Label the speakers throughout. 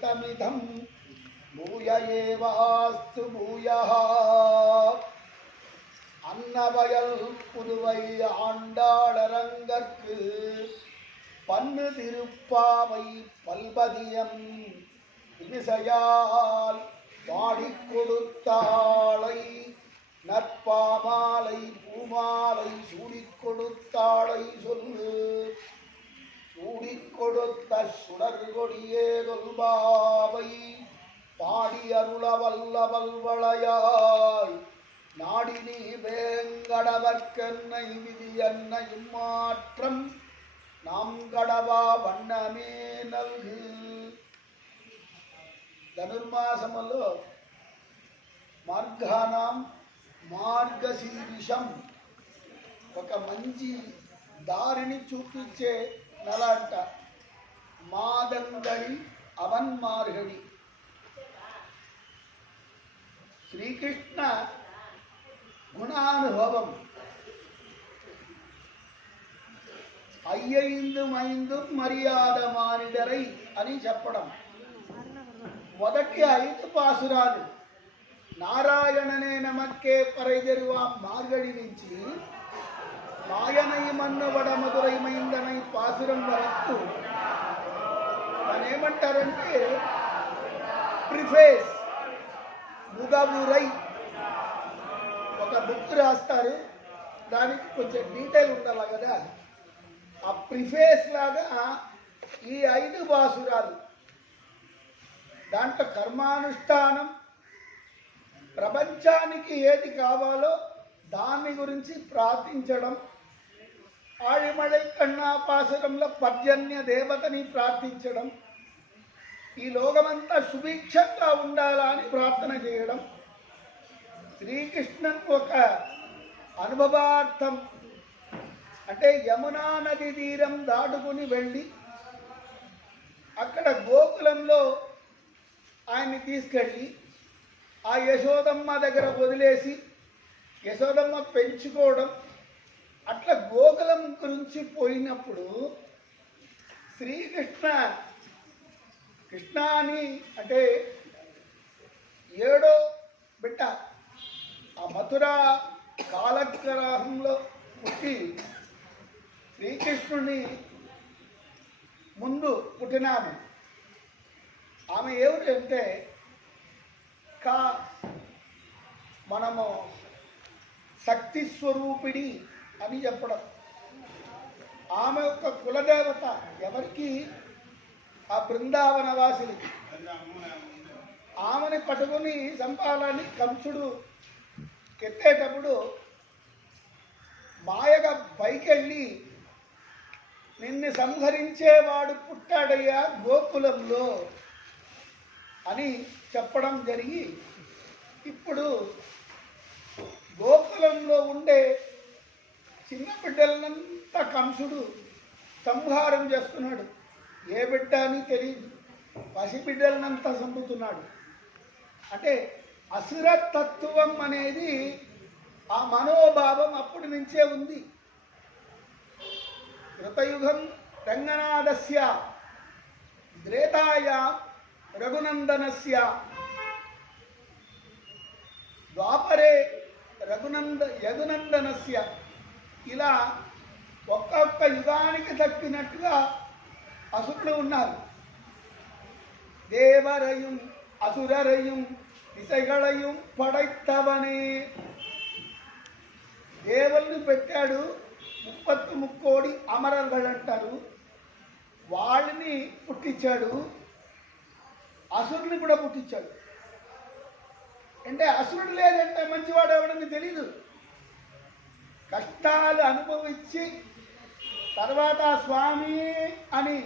Speaker 1: ஆயிதமிதம் பூய ஏவாஸ்து பூயः அன்னவயல் புதுவை ஆண்டாளரங்கற்கு பன்னு திருப்பாவை பல்பதியம் இசையால் பாடிக் கொடுத்தாளை நற்பாமாலை பூமாலை சூடிக் கொடுத்தாளை சொல்லு சூடிக் கொடுத்த சுடர் கொடியே தொல்பாவை பாடி அருள வல்ல வல்வளையாய் நாடினி வேங்கடவர்க்கென்னை விதி என்ன இம்மாற்றம் நாம் கடவா வண்ணமே நல்கு ధనుర్మాసములో మార్గానాం మార్గశీర్షం ఒక మంచి దారిని చూపించే నెల అంట మాదంగడి అవన్మార్గడి శ్రీకృష్ణ గుణానుభవం అయ్యైందు మైందు మర్యాద మానిడరై అని చెప్పడం మొదటి ఐదు పాసురాలు నారాయణనే నమక్కే పరైదెరువా మార్గడి నుంచి మాయనై మన్నవడ వడ మైందనై పాసురం వరకు. ఏమంటారంటే ప్రిఫేస్ ముగవురై ఒక బుక్ రాస్తారు. దానికి కొంచెం డీటెయిల్ ఉండాలి కదా? ఆ ప్రిఫేస్ లాగా ఈ ఐదు బాసురాలు దాంట్లో కర్మానుష్ఠానం ప్రపంచానికి ఏది కావాలో దాని గురించి ప్రార్థించడం ఆడిమడై కన్నాపాసరంలో పర్జన్య దేవతని ప్రార్థించడం. ఈ లోకమంతా సుభిక్షంగా ఉండాలా అని ప్రార్థన చేయడం. శ్రీకృష్ణన్ ఒక అనుభవార్థం. అంటే యమునా నది తీరం దాటుకుని వెళ్ళి అక్కడ గోకులంలో ఆయన్ని తీసుకెళ్ళి ఆ యశోదమ్మ దగ్గర వదిలేసి యశోదమ్మ పెంచుకోవడం. అట్లా గోకులం గురించి పోయినప్పుడు శ్రీకృష్ణ కృష్ణ అని అంటే ఏడో బిడ్డ ఆ మథుర కాలగ్రహంలో పుట్టి శ్రీకృష్ణుని ముందు పుట్టినామె. ఆమె ఎవరు అంటే కా మనము శక్తి స్వరూపిణి అని చెప్పడం. ఆమె యొక్క కులదేవత ఎవరికి? ఆ బృందావన వాసినికి ఆమెని పట్టుకుని సంపాలని కంసుడు ఎత్తేటప్పుడు మాయగా పైకెళ్ళి నిన్ను సంహరించేవాడు పుట్టాడయ్యా గోకులంలో అని చెప్పడం జరిగి ఇప్పుడు గోకులంలో ఉండే చిన్న బిడ్డలనంతా కంసుడు సంహారం చేస్తున్నాడు. ఏ బిడ్డ అని తెలియదు. పసిబిడ్డలనంతా చంపుతున్నాడు అంటే అసురతత్వం అనేది ఆ మనోభావం అప్పటి నుంచే ఉంది. కృతయుగం రంగనాథస్య ద్రేతాయ రఘునందనస్య. ద్వాపరే రఘునంద యదునందనస్య. ఇలా ఒక్కొక్క యుగానికి తప్పినట్టుగా అసురులు ఉన్నారు. దేవరయం అసురరయం దిశగళయం படைத்தவனே దేవుల్ని పెట్టాడు ముప్పత్తు ముక్కోడి అమరర్గలు అంటారు వాళ్ళని పుట్టించాడు. అసురుని కూడా పుట్టించాడు. అంటే అసురుడు లేదంటే మంచివాడు ఎవడని తెలీదు. కష్టాలు అనుభవించి తర్వాత స్వామి అని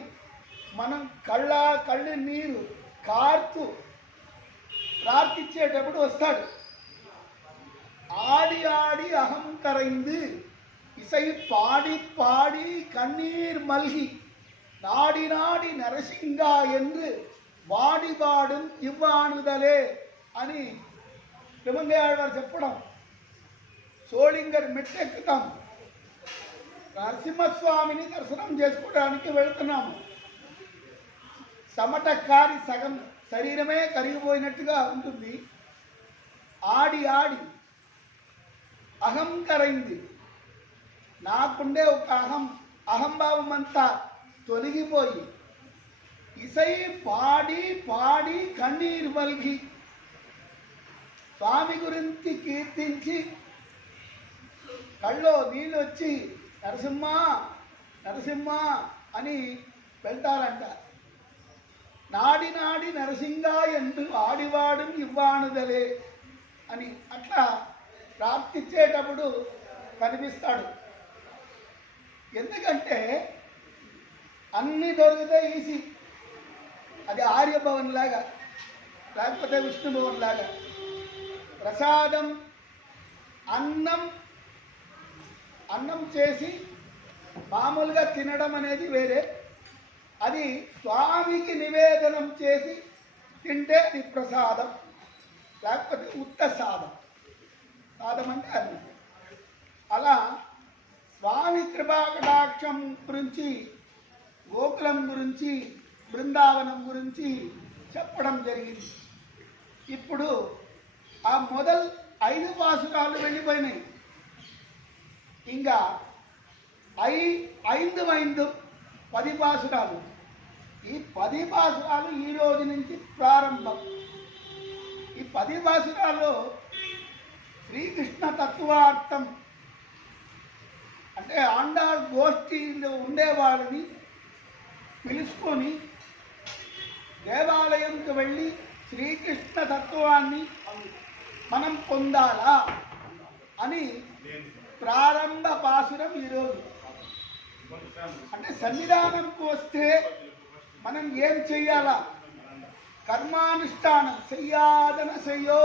Speaker 1: మనం కళ్ళ కళ్ళు నీరు కార్తూ ప్రార్థించేటప్పుడు వస్తాడు. ஆடி ஆடி அகம் கரைந்து இசை பாடி பாடி கண்ணீர் மல்கி நாடி நாடி நரசிங்கா என்று வாடி பாடும் இவ்வாணுதலே అని லிமங்கையாழ்வார் చెప్పడం. సోళింగర్ మెట్టెక్కుతాం. నరసింహస్వామిని దర్శనం చేసుకోవడానికి వెళుతున్నాము సమట కారి సగం శరీరమే కరిగిపోయినట్టుగా ఉంటుంది. ఆడి ఆడి అహంకరైంది నాకుండే ఒక అహం అహంభావం అంతా తొలగిపోయి ఇసై పాడి పాడి కన్నీరు మల్గి స్వామి గురించి కీర్తించి కళ్ళో నీళ్ళు వచ్చి నరసింహ నరసింహ అని వెళ్తారంట. నాడి నాడి నరసింహ ఎందు ఆడివాడు ఇవ్వానుదలే అని అట్లా ప్రార్థించేటప్పుడు కనిపిస్తాడు. ఎందుకంటే అన్నీ దొరికితే ఈజీ. అది ఆర్యభవన్ లాగా లేకపోతే విష్ణుభవన్ లాగా. ప్రసాదం అన్నం అన్నం చేసి మామూలుగా తినడం అనేది వేరే. అది స్వామికి నివేదనం చేసి తింటే అది ప్రసాదం లేకపోతే ఉత్త సాదం. సాదం అంటే అన్నం. అలా స్వామి కృపాకటాక్షం గురించి గోకులం గురించి బృందావనం గురించి చెప్పడం జరిగింది. ఇప్పుడు ఆ మొదల్ ఐదు పాసురాలు వెళ్ళిపోయినాయి. ఇంకా ఐ ఐదు ఐదు పది పాసురాలు ఈ పది పాసురాలు ఈ రోజు నుంచి ప్రారంభం. ఈ పది పాసురాల్లో శ్రీకృష్ణ తత్వార్థం. అంటే ఆండాళ్ గోష్ఠిలో ఉండేవాడిని పిలుచుకొని దేవాలయంకి వెళ్ళి శ్రీకృష్ణ తత్వాన్ని మనం పొందాలా అని ప్రారంభ పాసురం ఈరోజు. అంటే సన్నిధానంకు వస్తే మనం ఏం చెయ్యాలా? కర్మానుష్ఠానం చెయ్యాదన చెయ్యో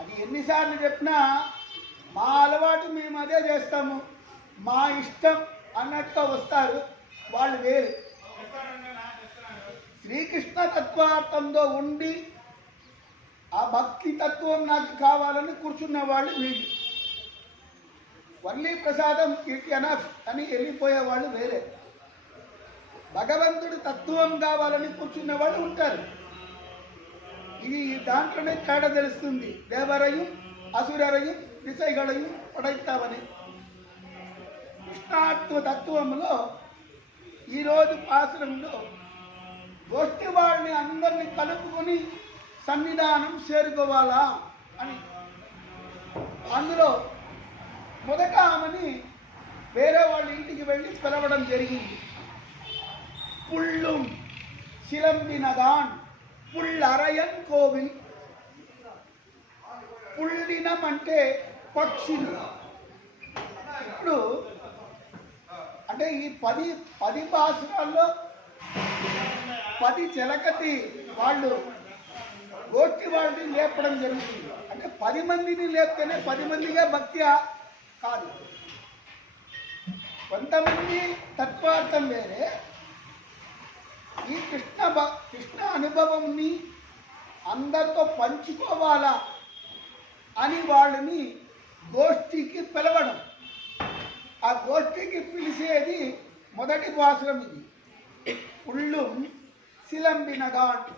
Speaker 1: అది ఎన్నిసార్లు చెప్పినా మా అలవాటు మేము అదే చేస్తాము. మా ఇష్టం అన్నట్టుగా వస్తారు. వాళ్ళు వేరు. శ్రీకృష్ణ తత్వార్థంతో ఉండి ఆ భక్తి తత్వం నాకు కావాలని కూర్చున్న వాళ్ళు వీళ్ళు. వల్లి ప్రసాదం ఇట్ ఎనఫ్ అని వెళ్ళిపోయేవాళ్ళు వేరే. భగవంతుడి తత్వం కావాలని కూర్చున్న వాళ్ళు ఉంటారు. ఇది దాంట్లోనే తేడా తెలుస్తుంది. దేవరయం అసురరయం దిశగడయం పడైతావని. కృష్ణాత్వ తత్వంలో ఈరోజు పాసురంలో గోష్ఠి వాళ్ళని అందరినీ కలుపుకొని సన్నిధానం చేరుకోవాలా అని అందులో మొదట ఆమెని వేరే వాళ్ళ ఇంటికి వెళ్ళి పిలవడం జరిగింది పుళ్ళుం சிலம்பினதான் పుల్లరయన్ కోవిల్ పుల్లినం అంటే పక్షులు ఇప్పుడు అంటే ఈ పది పది భాషల్లో పది చిలకతి వాళ్ళు గోష్ఠి వాళ్ళని లేపడం జరుగుతుంది అంటే పది మందిని లేపితేనే పది మందిగా భక్తి ఆ- కాదు. కొంతమంది తత్వార్థం వేరే. ఈ కృష్ణ భ- కృష్ణ అనుభవంని అందరితో పంచుకోవాలా అని వాళ్ళని గోష్ఠికి పిలవడం. ఆ గోష్ఠికి పిలిచేది మొదటి భాషలం ఇది. పుళ్ళు శిలంబినగాన్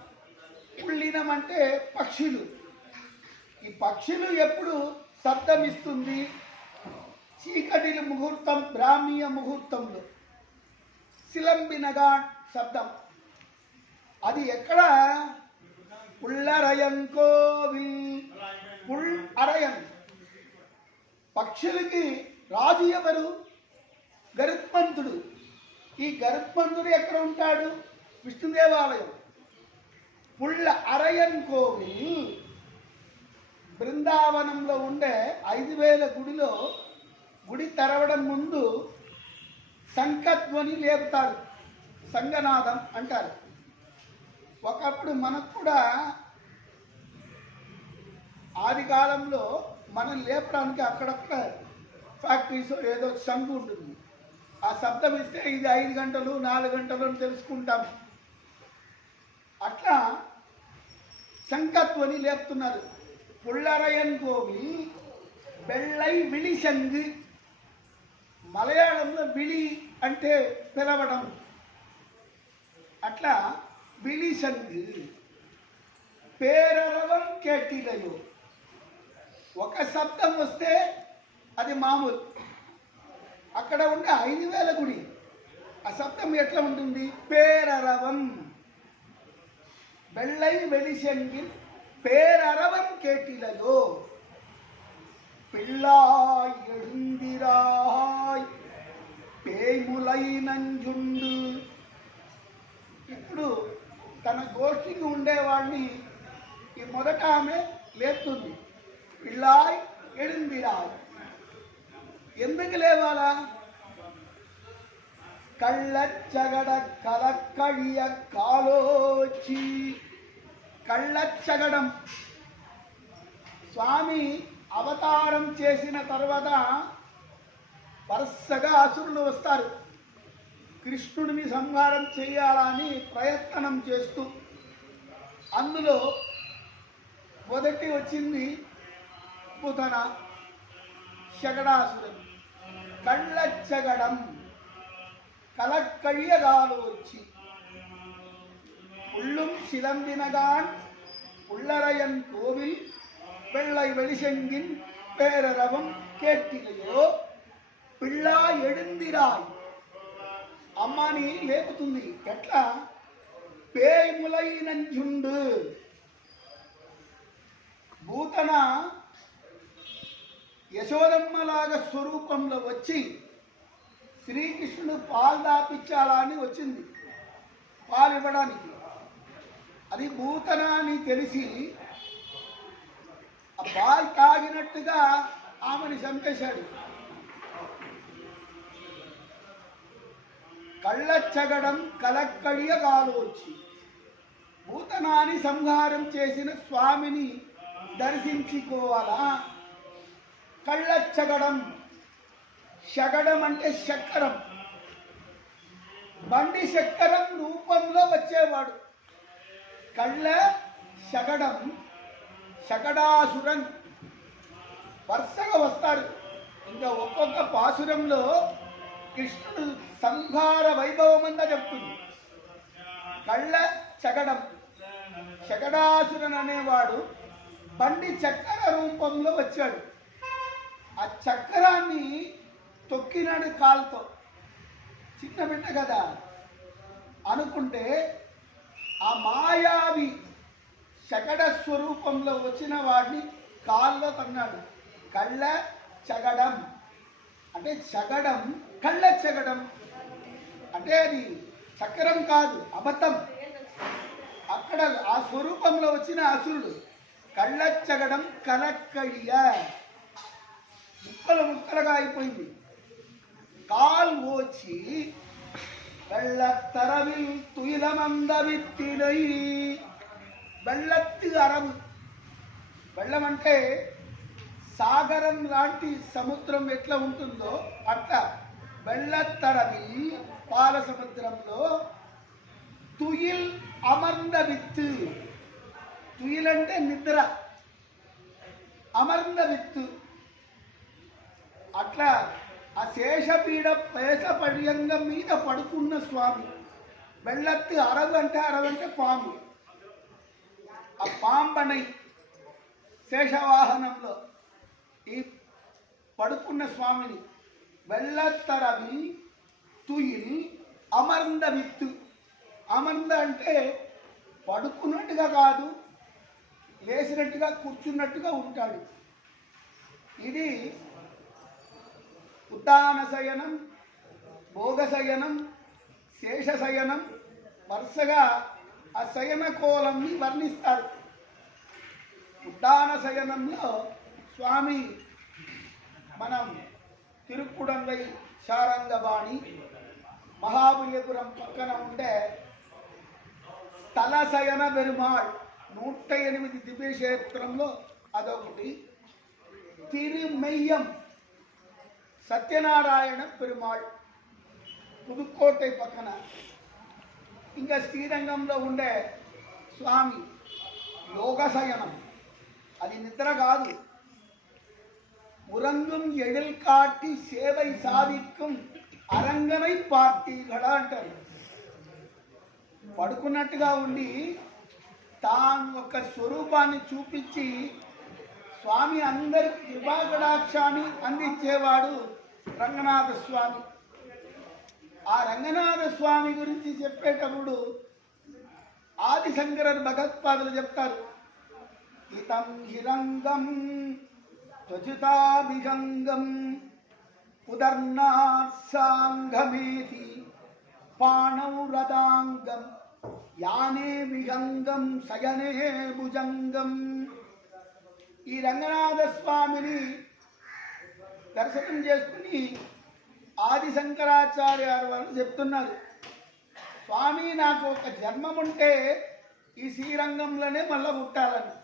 Speaker 1: పుళ్ళినం అంటే పక్షులు. ఈ పక్షులు ఎప్పుడు శబ్దం ఇస్తుంది చీకటి ముహూర్తం బ్రాహ్మీయ ముహూర్తంలో. శిలంబినగాన్ శబ్దం. అది ఎక్కడ? పుల్లరయం కోవిల్. పుల్ అరయం. పక్షులకి రాజు ఎవరు? గరుత్మంతుడు. ఈ గరుత్మంతుడు ఎక్కడ ఉంటాడు? విష్ణు దేవాలయం పుల్ల అరయన్ కోవిల్. బృందావనంలో ఉండే ఐదు వేల గుడిలో గుడి తెరవడం ముందు శంఖధ్వని లేపుతారు. సంగనాదం అంటారు. ఒకప్పుడు మనకు కూడా ఆది కాలంలో మనం లేపడానికి అక్కడక్కడ ఫ్యాక్టరీస్ ఏదో శంఖ ఉంటుంది. ఆ శబ్దం ఇస్తే ఇది ఐదు గంటలు నాలుగు గంటలు అని తెలుసుకుంటాం. అట్లా శంఖత్వని లేపుతున్నారు. పుల్లరయన్ గోవి బెళ్ళై విళి మలయాళంలో విళి అంటే పిలవడం అట్లా విలిసంగు పేరరవం కేటిలయో ఒక శబ్దం వస్తే అది మామూలు అక్కడ ఉండే ఐదు వేల గుడి ఆ శబ్దం ఎట్లా ఉంటుంది పేరరవం வெள்ளை வெளிசெங்கில் பேரரவம் கேட்டிலதோ பிள்ளாய் எழுந்திராய் పేములై నంజుండు ఇప్పుడు తన గోష్ఠికి ఉండేవాడిని ఈ మొదట ఆమె లేపుతుంది పిల్లాయ్ ఎడిందిరాయ్ ఎందుకు లేవాలా కళ్ళచ్చగడ కలక్కడియ కాలోచి కళ్ళచ్చగడం స్వామి అవతారం చేసిన తర్వాత వరుసగా అసురులు వస్తారు కృష్ణుడిని సంహారం చేయాలని ప్రయత్నం చేస్తూ అందులో మొదటి వచ్చింది పుతన శగడాసురం కళ్ళచ్చగడం கலக்கழியகாலோச்சி உள்ளும் சிலம்பினகான் உள்ளரையன் கோவில் வெள்ளை வெளிசெங்கின் பேரரவம் కేటిలయో పిల్లా ఎడిందిరాయ్ అమ్మని లేపుతుంది ఎట్లా పేములైనంజుండు భూతన యశోదమ్మలాగా స్వరూపంలో వచ్చి శ్రీకృష్ణుడు పాలు దాపించాలా అని వచ్చింది పాలు ఇవ్వడానికి అది భూతన అని తెలిసి ఆ తాగినట్టుగా ఆమెని చంపేశాడు. కళ్ళచ్చగడం కలక్కడియ కాలువచ్చి భూతనాన్ని సంహారం చేసిన స్వామిని దర్శించుకోవాలా? కళ్ళచ్చగడం. శగడం అంటే శక్కరం. బండి శక్కరం రూపంలో వచ్చేవాడు. కళ్ళ శగడం శకడాసురన్ వరుసగా వస్తారు. ఇంకా ఒక్కొక్క పాసురంలో కృష్ణుడు సంహార వైభవం అంతా చెప్తుంది. కళ్ళ చగడం. శకడాసురన్ అనేవాడు బండి చక్ర రూపంలో వచ్చాడు. ఆ చక్రాన్ని తొక్కినాడు కాలుతో. చిన్న బిడ్డ కదా. అనుకుంటే ఆ మాయావి శకడ స్వరూపంలో వచ్చిన వాడిని కాల్లో తన్నాడు కళ్ళ చగడం అంటే చగడం కళ్ళ చగడం అంటే అది చక్రం కాదు అబద్ధం అక్కడ ఆ స్వరూపంలో వచ్చిన అసురుడు కళ్ళ చగడం కలక్కడియ ముక్కలు ముక్కలుగా అయిపోయింది கால் ஓச்சி வெள்ளத்தரவில் துயிலமந்த வித்திலை వెళ్ళత్తు అరవు వెళ్ళం అంటే సాగరం లాంటి సముద్రం ఎట్లా ఉంటుందో అట్లా. వెళ్ళత్తరవి పాల సముద్రంలో తుయిల్ అమర్ంద విత్తు. తుయిల్ అంటే నిద్ర. అమర్ంద విత్తు. అట్లా ఆ శేషపీడ పేస పర్యంగం మీద పడుకున్న స్వామి. వెళ్ళత్తి అరగంట అరవంటే పాము. ఆ పాంబనై శేషవాహనంలో ఈ పడుకున్న స్వామిని వెళ్ళత్తరవి తుయిని అమర్ంద విత్తు. అమర్ంద అంటే పడుకున్నట్టుగా కాదు లేచినట్టుగా కూర్చున్నట్టుగా ఉంటాడు. ఇది ఉద్దాన శయనం భోగశయనం శేషశయనం వరుసగా ఆ శయన కోలంని వర్ణిస్తారు ఉద్దాన శయనంలో స్వామి మనం తిరుక్కుడంగై శారంగబాణి మహాబలిపురం పక్కన ఉండే స్థలశయన పెరుమాళ్ నూట ఎనిమిది దివ్యక్షేత్రంలో అదొకటి తిరుమెయ్యం సత్యనారాయణ పెరుమాళ్ పుదుక్కోటై పక్కన ఇంకా శ్రీరంగంలో ఉండే స్వామి యోగశయనం అది నిద్ర కాదు. ఉరంగం எழில் కాటి சேவை சாதிக்கும் అరంగనై పార్టీగడ అంటారు. పడుకున్నట్టుగా ఉండి తాను ఒక స్వరూపాన్ని చూపించి స్వామి అందరికి కృపాకడాక్షాన్ని అందించేవాడు రంగనాథ స్వామి ఆ రంగనాథ స్వామి గురించి చెప్పేటప్పుడు ఆదిశంకర భగత్పాదులు చెప్తారు. ఇతం హిరంగం త్వచితాభిగంగం ఉదర్నాసాంగమేతి పాణౌ రథాంగం యానే విహంగం సయనే భుజంగం. ఈ రంగనాథ స్వామిని దర్శనం చేసుకుని ఆది శంకరాచార్య వారు చెప్తున్నారు. స్వామి నాకు ఒక జన్మం ఉంటే ఈ శ్రీరంగంలోనే మళ్ళా పుట్టాలని.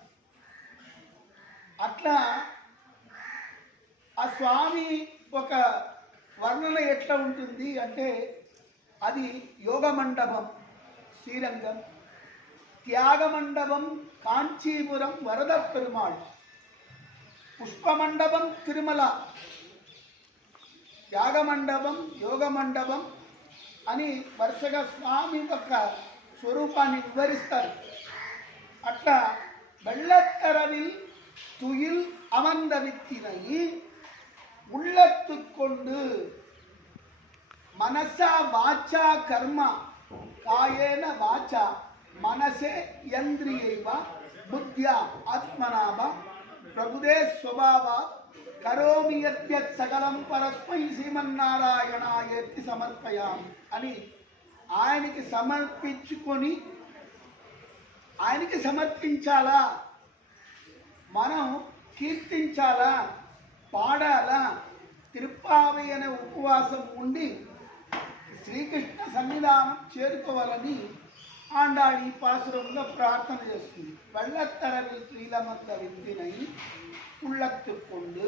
Speaker 1: అట్లా ఆ స్వామి ఒక వర్ణన ఎట్లా ఉంటుంది అంటే అది యోగ మండపం శ్రీరంగం. త్యాగ మండపం కాంచీపురం వరద పెరుమాళ్. పుష్పమండపం తిరుమల. త్యాగ మండపం యోగ మండపం అని వరుసగా స్వామి యొక్క స్వరూపాన్ని వివరిస్తారు అట్లా வெள்ளத்தரவில் துயில் அமர்ந்த வித்தினை உள்ளத்துக்கொண்டு మనసా వాచా కర్మ కాయేన వాచా మనసే యంద్రియైవ బుద్ధ్యా ఆత్మనాభ ప్రభుదే స్వభావ కరోమి యత్యత్ సకలం పరస్మై శ్రీమన్నారాయణాయేతి సమర్పయాం అని ఆయనకి సమర్పించుకొని ఆయనకి సమర్పించాలా? మనం కీర్తించాలా? పాడాలా? తిరుప్పావి అనే ఉపవాసం ఉండి శ్రీకృష్ణ సన్నిధానం చేరుకోవాలని ఆండాళి పాసురంలో ప్రార్థన చేస్తుంది வெள்ளத்தரவில் ஸ்ரீலமந்த வித்தினை உள்ளத்து கொண்டு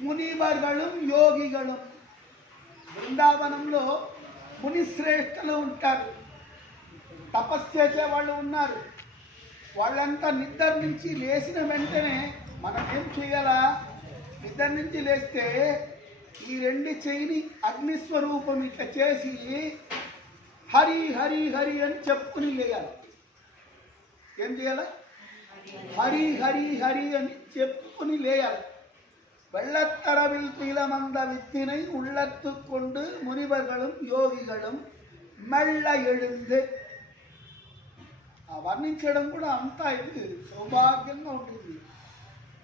Speaker 1: మునివర్గళం యోగిగళం బృందావనంలో మునిశ్రేష్ఠులు ఉంటారు తపస్సు చేసే వాళ్ళు ఉన్నారు వాళ్ళంతా నిద్ర నుంచి లేచిన వెంటనే మనం ఏం చేయాలా నిద్ర నుంచి లేస్తే ఈ రెండు చెయ్యిని అగ్నిస్వరూపం ఇట్లా చేసి హరి హరి హరి అని చెప్పుకునింది కదా ఏం చేయాలి హరి హరి హరి అని చెప్పుకుని లేయాలి வெள்ளத்தடவில் திலமந்த வித்தினை உள்ளத்து கொண்டு முனிவர்களும் யோகிகளும் மெல்ல எழுந்து వర్ణించడం కూడా అంతా ఇది సౌభాగ్యంగా ఉంటుంది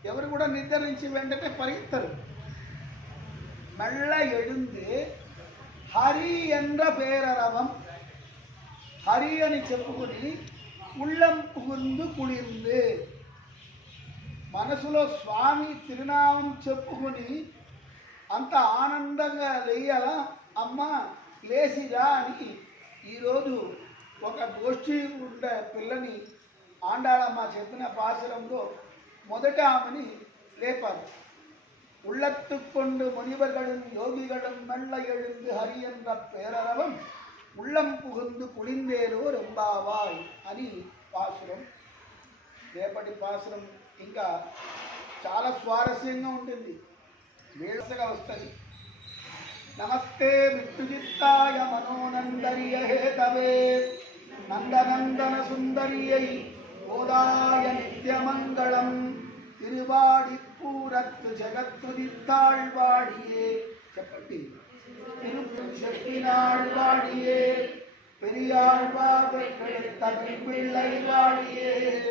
Speaker 1: ఎవరు కూడా నిద్రించి వెంటనే పరిగెత్తరు మెల్ల எழுந்து హరి என்ற பேரரவம் హరి అని చెప్పుకుని ఉళ్ళం పుగుందు కుళింది మనసులో స్వామి తిరునామం చెప్పుకుని అంత ఆనందంగా లేయాలా అమ్మ లేసిరా అని ఈరోజు ఒక గోష్ఠి ఉండే పిల్లని ఆండాళమ్మ చెప్పిన పాశరంలో మొదట ఆమెని లేపారు உள்ளத்துக்கொண்டு முனிவர்களும் யோகிகளும் மெல்ல எழுந்து ஹரி என்ற பேரரவம் உள்ளம் புகுந்து குளிந்தேரோ రెంబావాయ్ అని పాసురం రేపటి పాసురం ఇంకా చాలా స్వారస్యంగా ఉంటుంది వేసగా వస్తుంది నమస్తే విష్ణుచిత్తాయ మనోనందరియ హేతవే నందనందన సుందరియై గోదాయ నిత్యమంగళం తిరువాడి పూరత్తు జగత్తుదిత్తాళ్వాడియే చెప్పండి திருப்புசக்தினாள் வாடியே. பெரியார் பார்வைகளை தப்பிப்பிள்ளை வாடியே.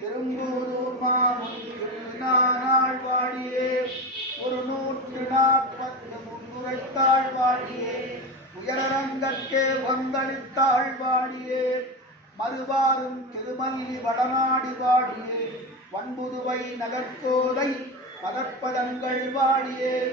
Speaker 1: திரும்பூர் மாமுன்னாள் வாடியே. ஒரு நூற்று நாற்பத்து முன்னுரைத்தாள் வாடியே. உயரங்கற்கே வந்தளித்தாள் வாடியே. மறுவாரும் திருமல்லி வடநாடி வாடியே. வன்புதுவை நகர்கோதை மதற்பதங்கள் வாடியே.